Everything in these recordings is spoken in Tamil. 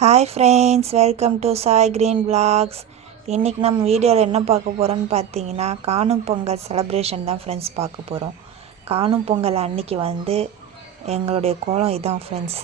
Hi friends welcome to Sai green blocks இன்றைக்கி நம்ம வீடியோவில் என்ன பார்க்க போகிறோம்னு பார்த்தீங்கன்னா காணும் பொங்கல் செலப்ரேஷன் தான் ஃப்ரெண்ட்ஸ் பார்க்க போகிறோம் காணும் பொங்கல் அன்னைக்கு வந்து எங்களுடைய கோலம் இதான் ஃப்ரெண்ட்ஸ்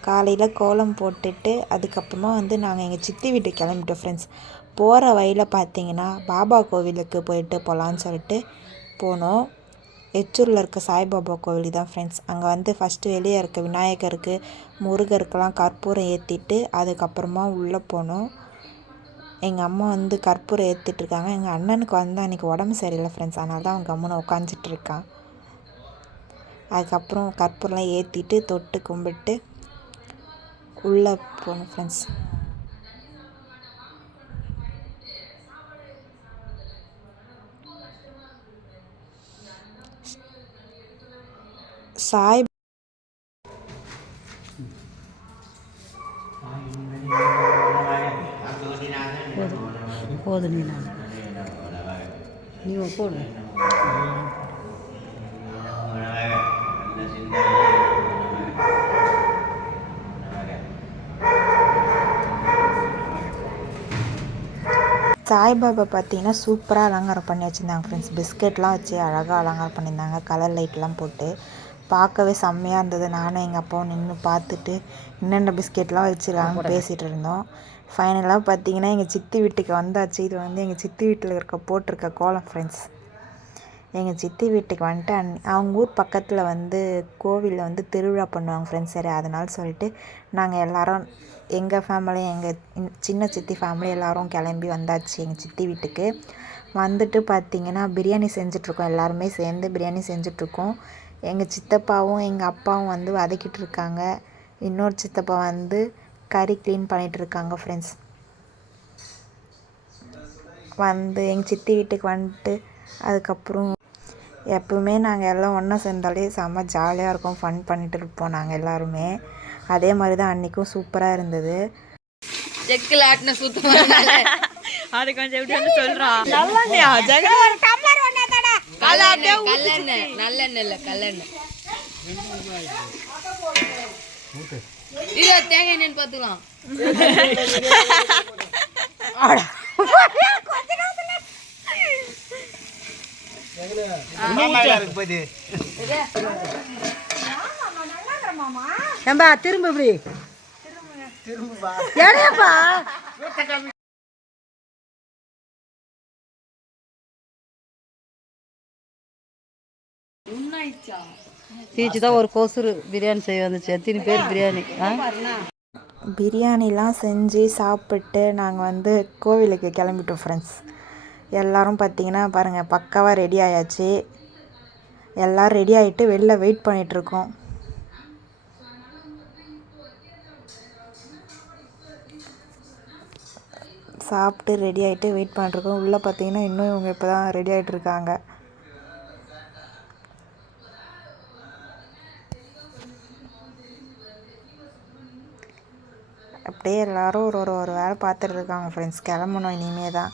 காலையில் கோலம் போட்டுட்டு அதுக்கப்புறமா வந்து நாங்கள் எங்கள் சித்தி வீட்டுக்கு கிளம்பிட்டோம் ஃப்ரெண்ட்ஸ் போகிற வழியில் பார்த்தீங்கன்னா பாபா கோவிலுக்கு போயிட்டு போகலான்னு சொல்லிட்டு போனோம். எச்சூரில் இருக்க சாய்பாபா கோவில் தான் ஃப்ரெண்ட்ஸ் அங்கே வந்து ஃபஸ்ட்டு வெளியே இருக்க விநாயகருக்கு முருகருக்கெலாம் கற்பூரம் ஏற்றிட்டு அதுக்கப்புறமா உள்ளே போனோம். எங்கள் அம்மா வந்து கற்பூரம் ஏற்றிட்டு இருக்காங்க. எங்கள் அண்ணனுக்கு வந்து அன்றைக்கி உடம்பு சரியில்லை ஃப்ரெண்ட்ஸ் அதனால தான் அவங்க அம்மனை உட்காந்துட்டு இருக்கான். அதுக்கப்புறம் கற்பூரம்லாம் ஏற்றிட்டு தொட்டு கும்பிட்டு உள்ளே போகணும் ஃப்ரெண்ட்ஸ் சாய் போது நீ நான் நீ போடு சாய்பாபா பார்த்தீங்கன்னா சூப்பராக அலங்காரம் பண்ணி வச்சுருந்தாங்க ஃப்ரெண்ட்ஸ் பிஸ்கெட்லாம் வச்சு அழகாக அலங்காரம் பண்ணியிருந்தாங்க கலர் லைட்லாம் போட்டு. பார்க்கவே செம்மையாக இருந்தது. நானும் எங்கள் அப்பாவும் நின்று பார்த்துட்டு என்னென்ன பிஸ்கெட்லாம் வச்சுருக்காங்கன்னு பேசிகிட்டு இருந்தோம். ஃபைனலாக பார்த்தீங்கன்னா எங்கள் சித்தி வீட்டுக்கு வந்தாச்சு. இது வந்து எங்கள் சித்தி வீட்டில் இருக்க போட்டிருக்க கோலம் ஃப்ரெண்ட்ஸ் எங்கள் சித்தி வீட்டுக்கு வந்துட்டு அன் அவங்க ஊர் பக்கத்தில் வந்து கோவிலில் வந்து திருவிழா பண்ணுவாங்க ஃப்ரெண்ட்ஸ் சரி அதனால சொல்லிட்டு நாங்கள் எல்லாரும் எங்கள் ஃபேமிலி எங்கள் சின்ன சித்தி ஃபேமிலி எல்லாரும் கிளம்பி வந்தாச்சு எங்கள் சித்தி வீட்டுக்கு. வந்துட்டு பார்த்தீங்கன்னா பிரியாணி செஞ்சிட்ருக்கோம் எல்லாருமே சேர்ந்து பிரியாணி செஞ்சிட்ருக்கோம் எங்கள் சித்தப்பாவும் எங்கள் அப்பாவும் வந்து வதக்கிட்டு இருக்காங்க இன்னொரு சித்தப்பா வந்து கறி க்ளீன் பண்ணிட்டு இருக்காங்க ஃப்ரெண்ட்ஸ் வந்து எங்கள் சித்தி வீட்டுக்கு வந்துட்டு அதுக்கப்புறம் எப்பவுமே நாங்கள் எல்லாம் ஒன்றா சேர்ந்தாலே செம்ம ஜாலியாக இருக்கும். ஃபன் பண்ணிட்டு இருப்போம் நாங்கள் எல்லாருமே. அதே மாதிரி தான் அன்றைக்கும் சூப்பராக இருந்தது. செக்கில் ஆட்டின சுத்தமாக அது கொஞ்சம் எப்படி வந்து சொல்றான்? நல்லா கல்லெண்ணெய் கல்லெண்ணெய் நல்லெண்ணெய் இல்லை கல்லெண்ணெய். இது தேங்காய் எண்ணெய்னு பார்த்துக்கலாம். ஏம்பா திரும்ப இப்படி. எடையப்பா பீச்சு தான் ஒரு கொசுறு பிரியாணி செய்ய வந்துச்சு. எத்தனை பேர் பிரியாணி? பிரியாணிலாம் செஞ்சு சாப்பிட்டு நாங்கள் வந்து கோவிலுக்கு கிளம்பிட்டோம் ஃப்ரெண்ட்ஸ் எல்லாரும் பார்த்தீங்கன்னா பாருங்கள் பக்காவாக ரெடி ஆயாச்சு. எல்லோரும் ரெடி ஆகிட்டு வெளில வெயிட் பண்ணிகிட்ருக்கோம் சாப்பிட்டு ரெடி ஆகிட்டு வெயிட் பண்ணிட்டுருக்கோம். உள்ளே பார்த்தீங்கன்னா இன்னும் இவங்க இப்போ தான் ரெடி ஆகிட்டு இருக்காங்க அப்படியே எல்லாரும் ஒரு ஒரு ஒரு வேலை பார்த்துட்டு இருக்காங்க ஃப்ரெண்ட்ஸ் கிளம்பணும் இனிமே தான்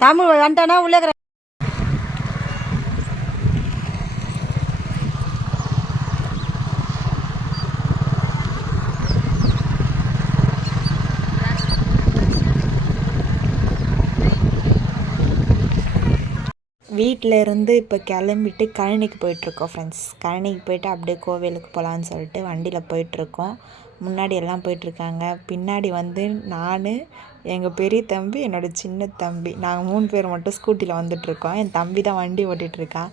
தமிழ் வந்துட்டானா உள்ளே இருந்து இப்போ கிளம்பிட்டு கழனிக்கு போயிட்டுருக்கோம் ஃப்ரெண்ட்ஸ் கழனிக்கு போயிட்டு அப்படியே கோவிலுக்கு போகலான்னு சொல்லிட்டு வண்டியில் போயிட்டுருக்கோம். முன்னாடி எல்லாம் போயிட்டுருக்காங்க. பின்னாடி வந்து நான் எங்கள் பெரிய தம்பி என்னோட சின்ன தம்பி. நாங்கள் மூணு பேர் மட்டும் ஸ்கூட்டியில் வந்துட்டுருக்கோம். என் தம்பி தான் வண்டி ஓட்டிகிட்ருக்கான்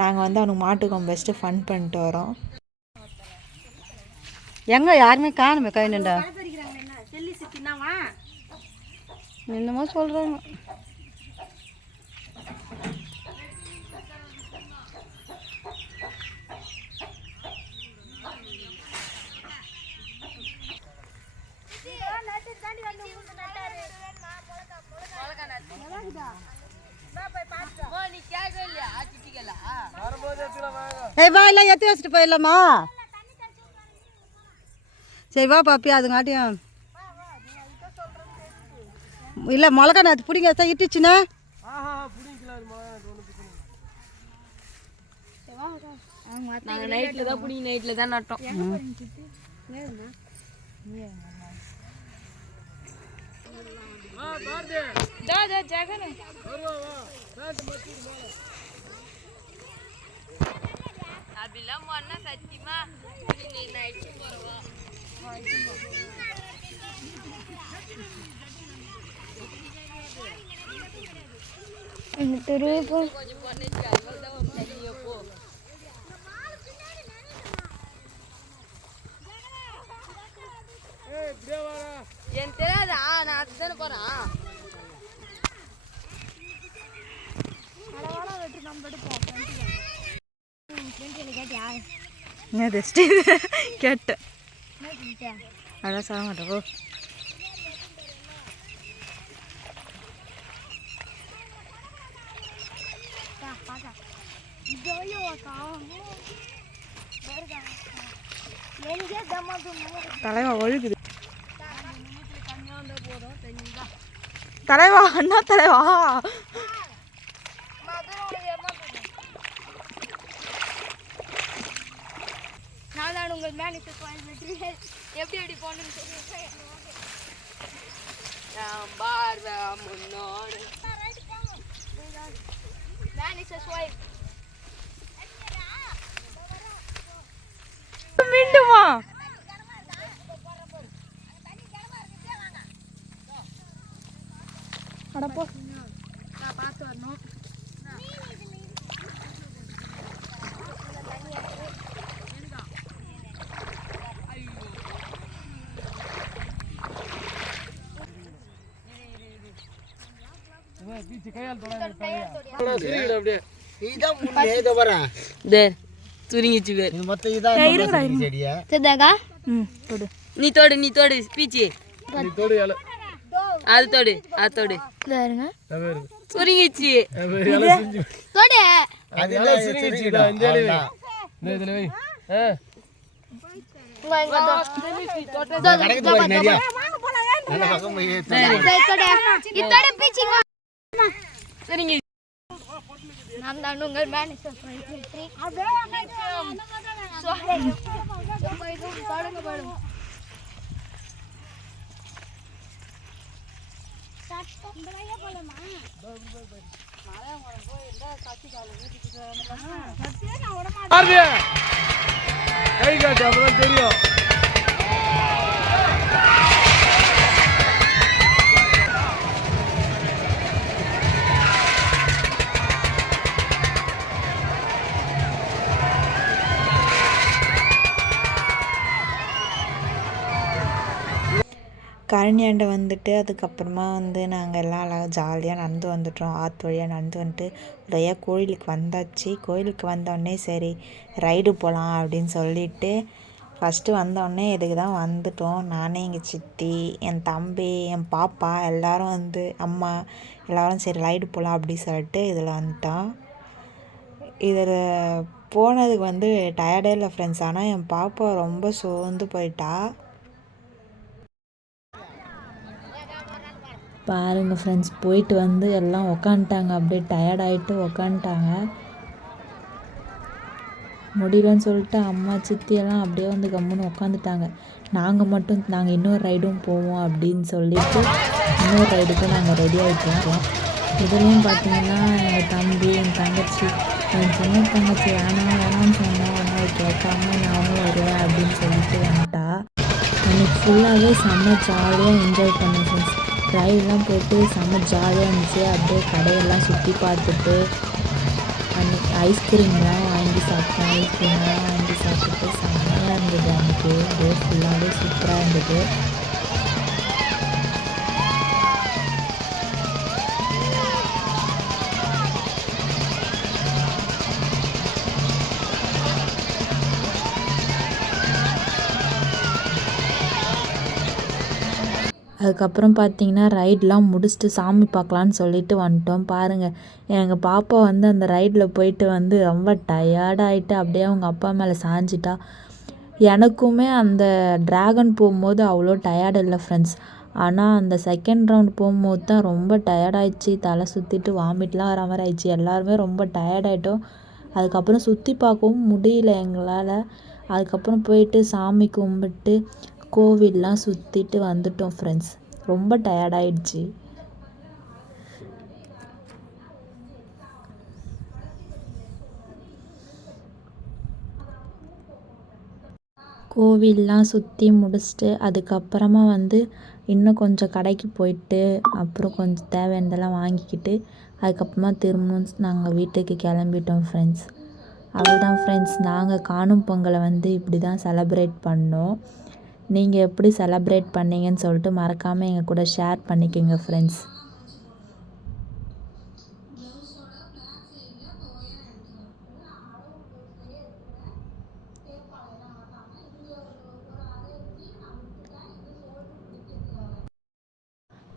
நாங்கள் வந்து அவனுக்கு மாட்டுக்கோம் பெஸ்ட்டு ஃபன் பண்ணிட்டு வரோம். எங்க யாருமே காணுமே கை நின்றா என்னமோ சொல்றாங்க. ஏய் வா இல்லை எத்தி வச்சுட்டு போயிடலாமா? சரி வா பாப்பி அதுங்காட்டியும். இல்லை மிளகா நேற்று பிடிங்க தான் இட்டுச்சுண்ணே நாங்க நைட்ல தான் பிடிங்க நைட்ல தான் நட்டோம். அப்படிலாம் பண்ணா சத்தியமா நைட்டு போறவா கொஞ்சம் பண்ணிச்சு அதனால தான் தண்ணியை நான் அதுதானே போறேன் என்னது கேட்டேன். அதான் சொல்ல மாட்டேன். போ. தலைவா ஒழுகுது. தலைவா அண்ணா தலைவா. நான் தான் உங்கள் பாயிண்ட் மெட்டீரியல் எப்படி எப்படி போகணும்னு சொல்லுங்க. நான் பார்வை முன்னோடு. பாயிண்ட் மீண்டுமா? அடப்போ நான் பார்த்து வரணும் நீ தோடு நீ தோடு பீச்சி அது தோடு அது தோடு இருங்க சுருங்கிச்சு தோடு. இத்தோட பீச்சிங் சுருங்கி நான் தான் உங்கள் மேனிஃபெஸ்ட் பாடுங்க கை காட்டு அப்பதான் தெரியும். பழனியாண்ட வந்துட்டு அதுக்கப்புறமா வந்து நாங்கள் எல்லாம் அழகாக ஜாலியாக நடந்து வந்துட்டோம். ஆற்று வழியாக நடந்து வந்துட்டு நிறையா கோயிலுக்கு வந்தாச்சு. கோயிலுக்கு வந்தோடனே சரி ரைடு போகலாம் அப்படின்னு சொல்லிட்டு ஃபஸ்ட்டு வந்தோடனே இதுக்கு தான் வந்துட்டோம். நானே எங்கள் சித்தி என் தம்பி என் பாப்பா எல்லோரும் வந்து அம்மா எல்லோரும் சரி ரைடு போகலாம் அப்படின்னு சொல்லிட்டு இதில் வந்துட்டோம். இதில் போனதுக்கு வந்து டயர்டே இல்லை ஃப்ரெண்ட்ஸ் ஆனால் என் பாப்பா ரொம்ப சோர்ந்து போயிட்டா. பாருங்கள் ஃப்ரெண்ட்ஸ் போயிட்டு வந்து எல்லாம் உக்காந்துட்டாங்க. அப்படியே டயர்டாயிட்டு உக்காந்துட்டாங்க. முடியலன்னு சொல்லிட்டு அம்மா சித்தியெல்லாம் அப்படியே வந்து கம்முன்னு உக்காந்துட்டாங்க. நாங்கள் மட்டும் நாங்கள் இன்னொரு ரைடும் போவோம் அப்படின்னு சொல்லிட்டு இன்னொரு ரைடுக்கும் நாங்கள் ரெடி ஆகிட்டோம் இதுலேயும் பார்த்தீங்கன்னா எங்கள் தம்பி என் தங்கச்சி என் சின்ன தங்கச்சி வேணாம் வேணாம்னு சொன்னோம் ஆனால் கேட்காம நானும் வருவேன் அப்படின்னு சொல்லிட்டு வந்துட்டா. அன்றைக்கி ஃபுல்லாகவே செம்ம ஜாலியாக என்ஜாய் பண்ணேன் ஃப்ரெண்ட்ஸ் ட்ரைவ்லாம் போட்டு செம்ம ஜாலியாக இருந்துச்சு. அப்படியே கடையெல்லாம் சுற்றி பார்த்துட்டு அன்றைக்கி ஐஸ்கிரீம்லாம் வாங்கி சாப்பிட்டேன். ஐஸ்கிரீம்லாம் வாங்கி சாப்பிட்டுட்டு செம்மையாக இருந்தது அன்றைக்கி அப்படியே ஃபுல்லாகவே சூப்பராக இருந்தது. அதுக்கப்புறம் பார்த்தீங்கன்னா ரைடெலாம் முடிச்சுட்டு சாமி பார்க்கலான்னு சொல்லிட்டு வந்துட்டோம். பாருங்கள் எங்கள் பாப்பா வந்து அந்த ரைடில் போயிட்டு வந்து ரொம்ப டயர்டாயிட்டு அப்படியே அவங்க அப்பா மேலே சாஞ்சிட்டா. எனக்குமே அந்த ட்ராகன் போகும்போது அவ்வளோ டயர்டு இல்லை ஃப்ரெண்ட்ஸ் ஆனால் அந்த செகண்ட் ரவுண்ட் போகும்போது தான் ரொம்ப டயர்டாயிடுச்சு தலை சுற்றிட்டு வாமிட்லாம் வர மாதிரி ஆயிடுச்சு. எல்லாருமே ரொம்ப டயர்டாயிட்டோம் அதுக்கப்புறம் சுற்றி பார்க்கவும் முடியல எங்களால். அதுக்கப்புறம் போயிட்டு சாமி கும்பிட்டு கோவில்லாம் சுற்றிட்டு வந்துட்டோம் ஃப்ரெண்ட்ஸ் ரொம்ப டயர்டாயிடுச்சு கோவில்லாம் சுற்றி முடிச்சுட்டு அதுக்கப்புறமா வந்து இன்னும் கொஞ்சம் கடைக்கு போயிட்டு அப்புறம் கொஞ்சம் தேவையானதெல்லாம் வாங்கிக்கிட்டு அதுக்கப்புறமா திரும்பவும் நாங்கள் வீட்டுக்கு கிளம்பிட்டோம் ஃப்ரெண்ட்ஸ் அவ்வளோதான் ஃப்ரெண்ட்ஸ் நாங்கள் காணும் பொங்கலை வந்து இப்படி தான் செலப்ரேட் பண்ணோம். நீங்கள் எப்படி செலப்ரேட் பண்ணீங்கன்னு சொல்லிட்டு மறக்காமல் எங்கள் கூட ஷேர் பண்ணிக்கோங்க ஃப்ரெண்ட்ஸ்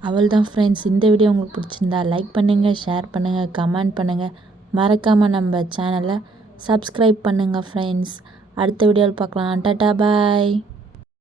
அவள் தான் ஃப்ரெண்ட்ஸ் இந்த வீடியோ உங்களுக்கு பிடிச்சிருந்தா லைக் பண்ணுங்கள் ஷேர் பண்ணுங்கள் கமெண்ட் பண்ணுங்கள் மறக்காமல் நம்ம சேனலை சப்ஸ்கிரைப் பண்ணுங்கள் ஃப்ரெண்ட்ஸ் அடுத்த வீடியோவில் பார்க்கலாம். டாட்டா பாய்